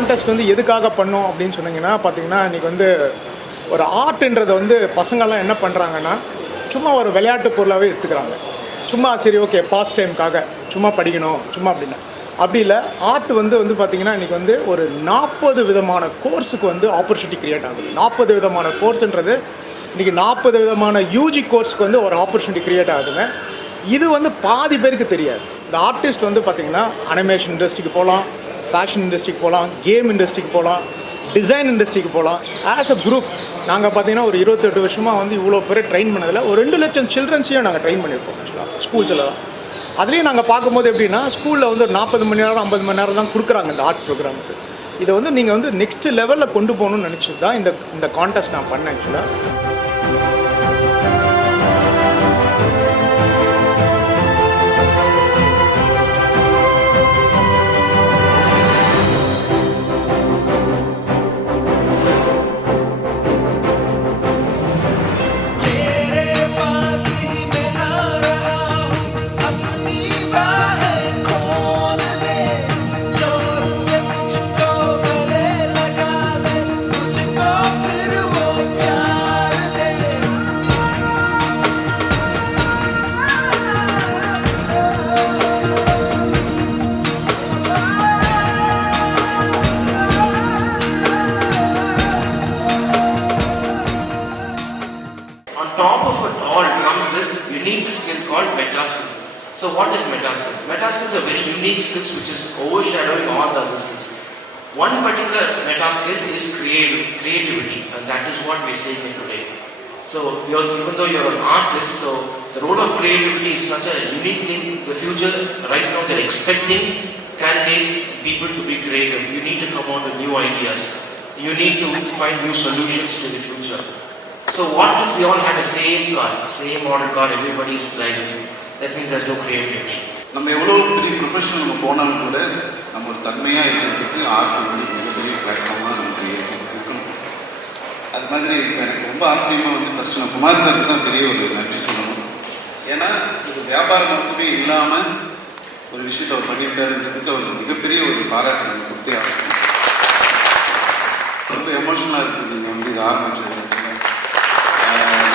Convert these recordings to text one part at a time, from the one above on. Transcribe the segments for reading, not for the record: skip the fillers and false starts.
கான்டெஸ்ட் வந்து எதுக்காக பண்ணோம் அப்படின்னு சொன்னீங்கன்னா பார்த்தீங்கன்னா இன்றைக்கி வந்து ஒரு ஆர்ட்ன்றதை வந்து பசங்கள்லாம் என்ன பண்ணுறாங்கன்னா சும்மா ஒரு விளையாட்டு பொருளாகவே எடுத்துக்கிறாங்க. சும்மா சரி ஓகே பாஸ் டைமுக்காக சும்மா படிக்கணும் சும்மா அப்படின்னா அப்படி இல்லை. ஆர்ட் வந்து பார்த்திங்கன்னா இன்றைக்கி வந்து ஒரு 40 விதமான கோர்ஸுக்கு வந்து ஆப்பர்ச்சுனிட்டி க்ரியேட் ஆகுது. 40 விதமான கோர்ஸுன்றது இன்றைக்கி 40 விதமான யூஜி கோர்ஸுக்கு வந்து ஒரு ஆப்பர்ச்சுனிட்டி க்ரியேட் ஆகுதுங்க. இது வந்து பாதி பேருக்கு தெரியாது. இந்த ஆர்டிஸ்ட் வந்து பார்த்திங்கன்னா அனிமேஷன் இண்டஸ்ட்ரிக்கு போகலாம், ஃபேஷன் இண்டஸ்ட்ரிக்கு போகலாம், கேம் இண்டஸ்ட்ரிக்கு போகலாம், டிசைன் இண்டஸ்ட்ரிக்கு போகலாம். ஆஸ் அ குரூப் நாங்கள் பார்த்திங்கன்னா ஒரு 28 வருஷமாக வந்து இவ்வளோ பேர் ட்ரெயின் பண்ணதில் ஒரு 2 லட்சம் சில்ட்ரன்ஸையும் நாங்கள் ட்ரெயின் பண்ணியிருக்கோம் ஆக்சுவலாக ஸ்கூல்ஸில் தான். அதுலேயும் நாங்கள் பார்க்கும்போது எப்படின்னா ஸ்கூலில் வந்து ஒரு 40 மணி நேரம் 50 மணி நேரம் தான் கொடுக்குறாங்க இந்த ஆர்ட் ப்ரோக்ராமுக்கு. இதை வந்து நீங்கள் வந்து நெக்ஸ்ட் லெவலில் கொண்டு போகணும்னு நினச்சிட்டு தான் இந்த கான்டெஸ்ட் நான் பண்ணேன் ஆக்சுவலாக. Top of it all comes this unique skill called meta skill. So what is meta skill? Meta skill is a very unique skill which is overshadowing all the other skills. One particular meta skill is creativity, and that is what we are seeing here today. So even though you are an artist, so the role of creativity is such a unique thing. The future, right now they are expecting candidates, people to be creative. You need to come out with new ideas. You need to find new solutions to the future. So what if we all had the same car, same model car, everybody is driving? That means there's no creativity. நம்ம எவ்வளோ பெரிய ப்ரொஃபஷனல் நம்ம போனாலும் கூட நம்ம ஒரு தன்மையாக இருக்கிறதுக்கு ஆர்ட் வந்து மிகப்பெரிய பிளாட்ஃபார்மாக நமக்கு இருக்கணும். அது மாதிரி எனக்கு ரொம்ப ஆச்சரியமாக வந்து ஃபஸ்ட்டு நான் குமார் சாருக்கு தான் பெரிய ஒரு நன்றி சொல்லணும். ஏன்னா இது வியாபாரம் மட்டுமே இல்லாமல் ஒரு விஷயத்தை அவர் பண்ணிவிட்டாருன்றதுக்கு அவர் மிகப்பெரிய ஒரு பாராட்டு நம்ம கொடுத்தே ஆகணும். ரொம்ப எமோஷனலாக இருக்குது நீங்கள் வந்து இது ஆரம்பிச்சது.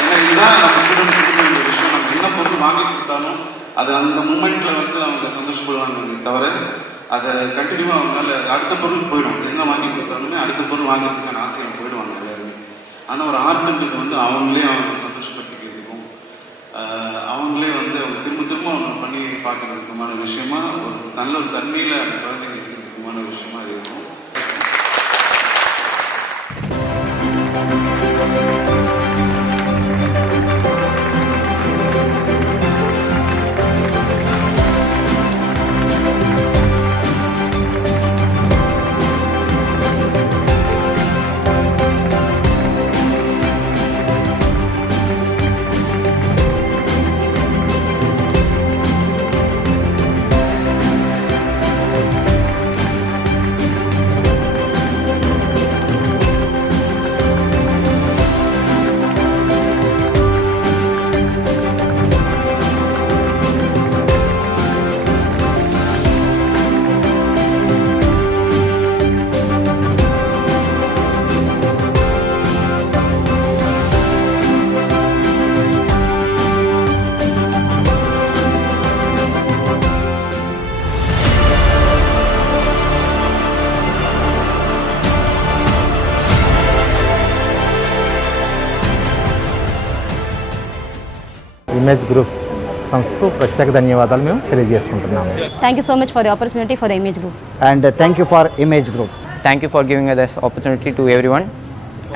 ஏன்னா இதுதான் நம்ம ஸ்டூடெண்ட் கொடுக்க வேண்டிய விஷயம். நம்ம என்ன பொருள் வாங்கி கொடுத்தாலும் அது அந்த மூமெண்ட்டில் வந்து அவங்க சந்தோஷப்படுவாங்க தவிர அதை கண்டினியூவாக அவங்களால அடுத்த பொருள் போயிடும். என்ன வாங்கி கொடுத்தாலுமே அடுத்த பொருள் வாங்கிறதுக்கான ஆசையில் போயிடுவாங்க எல்லாருமே. ஆனால் ஒரு ஆர்ட்ன்றது வந்து அவங்களே அவங்க சந்தோஷப்படுத்திக்கிறதுக்கும் அவங்களே வந்து அவங்க திரும்ப திரும்ப அவங்க பண்ணி பார்க்குறதுக்குமான விஷயமா ஒரு நல்ல ஒரு தன்மையில் அந்த குழந்தைங்க இருக்கிறதுக்குமான விஷயமா இருக்கும். ఇమేజ్ గ్రూప్ సంస్థకు ప్రత్యేక ధన్యవాదాలు మేము తెలియజేసుకుంటున్నాము. Thank you so much for the opportunity for the Image Group. And thank you for Image Group. Thank you for giving us this opportunity to everyone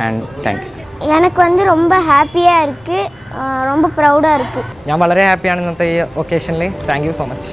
and thank you. எனக்கு வந்து ரொம்ப ஹாப்பியாக இருக்குது, ரொம்ப ப்ரௌடாக இருக்குது. ഞാൻ വളരെ ഹാപ്പിയാണ് ഇന്നത്തെ ഈ ഒക്കേഷനിൽ. Thank you so much.